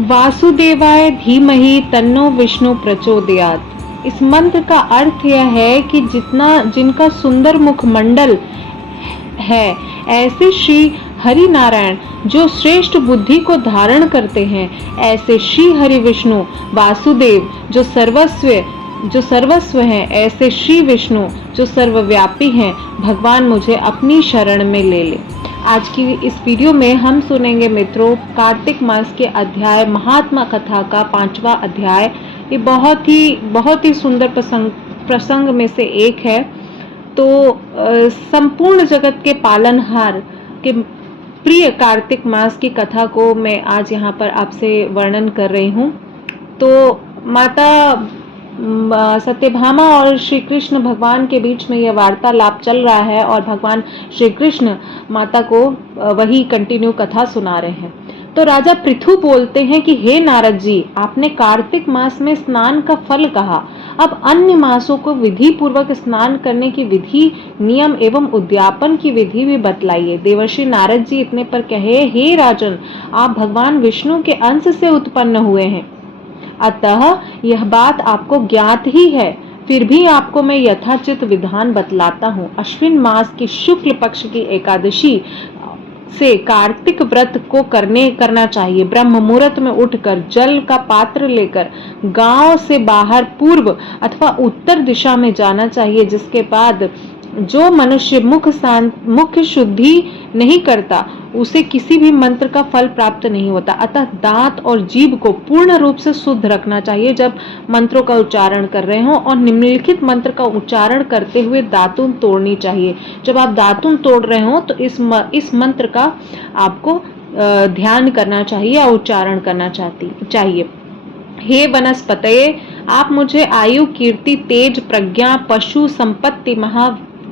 वासुदेवाय धीमहि तन्नो विष्णु प्रचोदयात्। इस मंत्र का अर्थ यह है कि जिनका सुंदर मुखमंडल है, ऐसे श्री हरि नारायण जो श्रेष्ठ बुद्धि को धारण करते हैं, ऐसे श्री हरि विष्णु वासुदेव जो सर्वस्व हैं, ऐसे श्री विष्णु जो सर्वव्यापी हैं, भगवान मुझे अपनी शरण में ले ले। आज की इस वीडियो में हम सुनेंगे मित्रों कार्तिक मास के अध्याय महात्मा कथा का 5वां अध्याय। ये बहुत ही सुंदर प्रसंग में से एक है। तो संपूर्ण जगत के पालनहार के प्रिय कार्तिक मास की कथा को मैं आज यहाँ पर आपसे वर्णन कर रही हूँ। तो माता सत्यभामा और श्री कृष्ण भगवान के बीच में यह वार्तालाप चल रहा है और भगवान श्री कृष्ण माता को वही कंटिन्यू कथा सुना रहे हैं। तो राजा पृथु बोलते हैं कि हे नारद जी, आपने कार्तिक मास में स्नान का फल कहा, अब अन्य मासों को विधि पूर्वक स्नान करने की विधि, नियम एवं उद्यापन की विधि भी बतलाइए। देवर्षि नारद जी इतने पर कहे, हे राजन, आप भगवान विष्णु के अंश से उत्पन्न हुए हैं, अतः यह बात आपको ज्ञात ही है। फिर भी आपको मैं यथाचित विधान बतलाता हूँ। अश्विन मास की शुक्ल पक्ष की एकादशी से कार्तिक व्रत को करना चाहिए। ब्रह्म मुहूर्त में उठकर जल का पात्र लेकर गांव से बाहर पूर्व अथवा उत्तर दिशा में जाना चाहिए, जिसके बाद जो मनुष्य मुख शुद्धि नहीं करता उसे किसी भी मंत्र का फल प्राप्त नहीं होता। अतः दांत और जीभ को पूर्ण रूप से शुद्ध रखना चाहिए जब मंत्रों का उच्चारण कर रहे हो, और निम्नलिखित मंत्र का उच्चारण करते हुए दातुन तोड़नी चाहिए। जब आप दातुन तोड़ रहे हो तो इस मंत्र का आपको ध्यान करना चाहिए या उच्चारण करना चाहिए। हे वनस्पतये, आप मुझे आयु, कीर्ति, तेज, प्रज्ञा, पशु संपत्ति,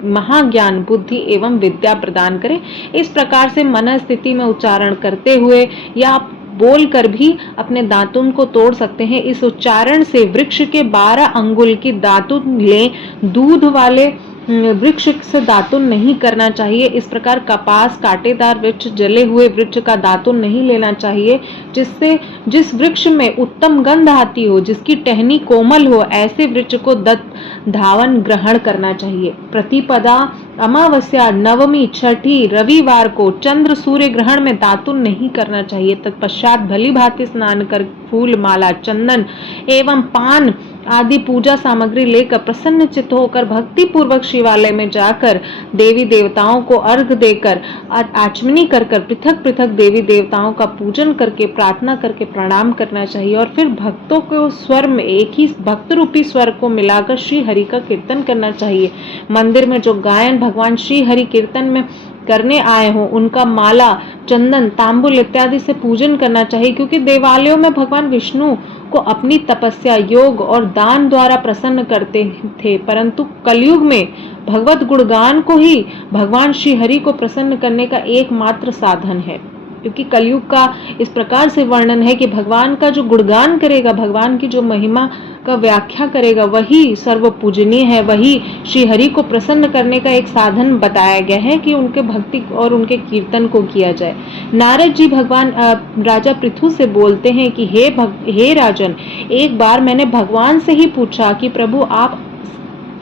महाज्ञान, बुद्धि एवं विद्या प्रदान करें। इस प्रकार से मन स्थिति में उच्चारण करते हुए या आप बोल कर भी अपने दातुन को तोड़ सकते हैं। इस उच्चारण से वृक्ष के 12 अंगुल की दातुन लें। दूध वाले वृक्ष से दातुन नहीं करना चाहिए। इस प्रकार कपास, कांटेदार वृक्ष, जले हुए वृक्ष का दातुन नहीं लेना चाहिए। जिस वृक्ष में उत्तम गंध आती हो, जिसकी टहनी कोमल हो, ऐसे वृक्ष को धावन ग्रहण करना चाहिए। प्रतिपदा, अमावस्या, नवमी, छठी, रविवार को चंद्र सूर्य ग्रहण में दातुन नहीं करना चाहिए। तत्पश्चात भली भांति स्नान कर फूल, माला, चंदन एवं पान आदि पूजा सामग्री लेकर प्रसन्न चित्त होकर भक्ति पूर्वक शिवालय में जाकर देवी देवताओं को अर्घ देकर आचमनी कर पृथक पृथक देवी देवताओं का पूजन करके प्रार्थना करके प्रणाम करना चाहिए। और फिर भक्तों को स्वर में एक ही भक्त रूपी स्वर को मिलाकर श्री हरि का कीर्तन करना चाहिए। मंदिर में जो गायन भगवान श्री हरि कीर्तन में करने आए हो, उनका माला, चंदन, तांबुल इत्यादि से पूजन करना चाहिए, क्योंकि देवालयों में भगवान विष्णु को अपनी तपस्या, योग और दान द्वारा प्रसन्न करते थे, परंतु कलयुग में भगवत गुणगान को ही भगवान श्री हरि को प्रसन्न करने का एकमात्र साधन है। क्योंकि कलयुग का इस प्रकार से वर्णन है कि भगवान का जो गुणगान करेगा, भगवान की जो महिमा का व्याख्या करेगा, वही सर्व पूजनीय है, वही श्री हरि को प्रसन्न करने का एक साधन बताया गया है कि उनके भक्ति और उनके कीर्तन को किया जाए। नारद जी भगवान राजा पृथु से बोलते हैं कि हे राजन, एक बार मैंने भगवान से ही पूछा कि प्रभु आप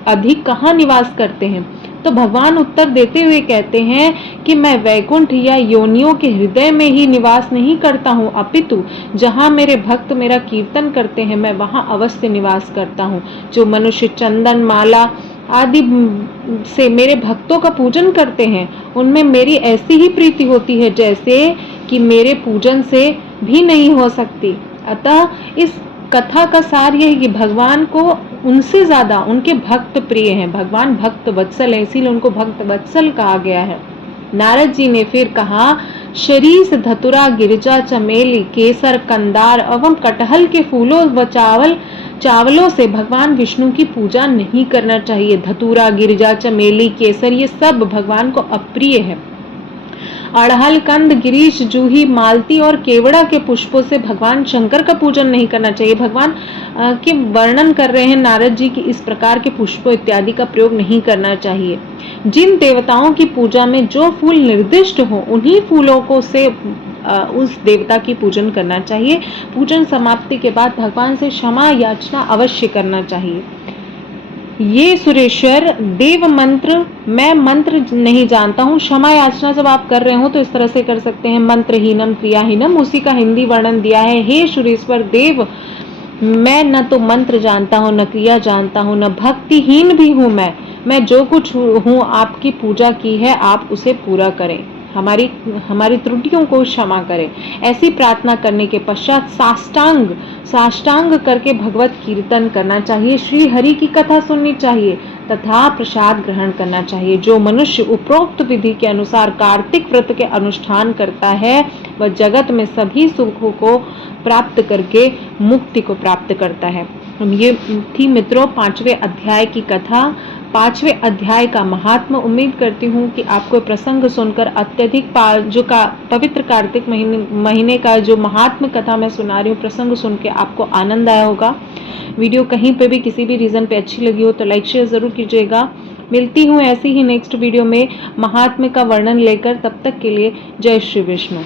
अधिक कहाँ निवास करते हैं? तो भगवान उत्तर देते हुए कहते हैं कि मैं वैकुंठ या योनियों के हृदय में ही निवास नहीं करता हूँ, अपितु जहाँ मेरे भक्त मेरा कीर्तन करते हैं, मैं वहाँ अवश्य निवास करता हूँ। जो मनुष्य चंदन, माला आदि से मेरे भक्तों का पूजन करते हैं, उनमें मेरी ऐसी ही प्रीति होती है जैसे कि मेरे पूजन से भी नहीं हो सकती। अतः इस कथा का सार यह है कि भगवान को उनसे ज्यादा उनके भक्त प्रिय हैं। भगवान भक्त वत्सल है, इसीलिए उनको भक्त वत्सल कहा गया है। नारद जी ने फिर कहा, शरीस, धतुरा, गिरिजा, चमेली, केसर, कंदार एवं कटहल के फूलों व चावलों से भगवान विष्णु की पूजा नहीं करना चाहिए। धतूरा, गिरिजा, चमेली, केसर ये सब भगवान को अप्रिय है। अड़हल, कंद, गिरीश, जूही, मालती और केवड़ा के पुष्पों से भगवान शंकर का पूजन नहीं करना चाहिए। भगवान के वर्णन कर रहे हैं नारद जी की इस प्रकार के पुष्पों इत्यादि का प्रयोग नहीं करना चाहिए। जिन देवताओं की पूजा में जो फूल निर्दिष्ट हो, उन्हीं फूलों को से उस देवता की पूजन करना चाहिए। पूजन समाप्ति के बाद भगवान से क्षमा याचना अवश्य करना चाहिए। ये सुरेश्वर देव मंत्र, मैं मंत्र नहीं जानता हूँ। क्षमा याचना जब आप कर रहे हो तो इस तरह से कर सकते हैं, मंत्रहीनम क्रियाहीनम, उसी का हिंदी वर्णन दिया है। हे सुरेश्वर देव, मैं न तो मंत्र जानता हूँ, न क्रिया जानता हूँ, न भक्तिहीन भी हूँ। मैं जो कुछ हूँ आपकी पूजा की है, आप उसे पूरा करें, हमारी त्रुटियों को क्षमा करें। ऐसी प्रार्थना करने के पश्चात साष्टांग करके भगवत कीर्तन करना चाहिए, श्री हरि की कथा सुननी चाहिए तथा प्रसाद ग्रहण करना चाहिए। जो मनुष्य उपरोक्त विधि के अनुसार कार्तिक व्रत के अनुष्ठान करता है वह जगत में सभी सुखों को प्राप्त करके मुक्ति को प्राप्त करता है। ये थी मित्रों 5वें अध्याय की कथा, 5वें अध्याय का महात्म। उम्मीद करती हूँ कि आपको प्रसंग सुनकर अत्यधिक पवित्र कार्तिक महीने का जो महात्म कथा मैं सुना रही हूँ, प्रसंग सुन के आपको आनंद आया होगा। वीडियो कहीं पे भी किसी भी रीजन पे अच्छी लगी हो तो लाइक शेयर जरूर कीजिएगा। मिलती हूँ ऐसी ही नेक्स्ट वीडियो में महात्म्य का वर्णन लेकर। तब तक के लिए जय श्री विष्णु।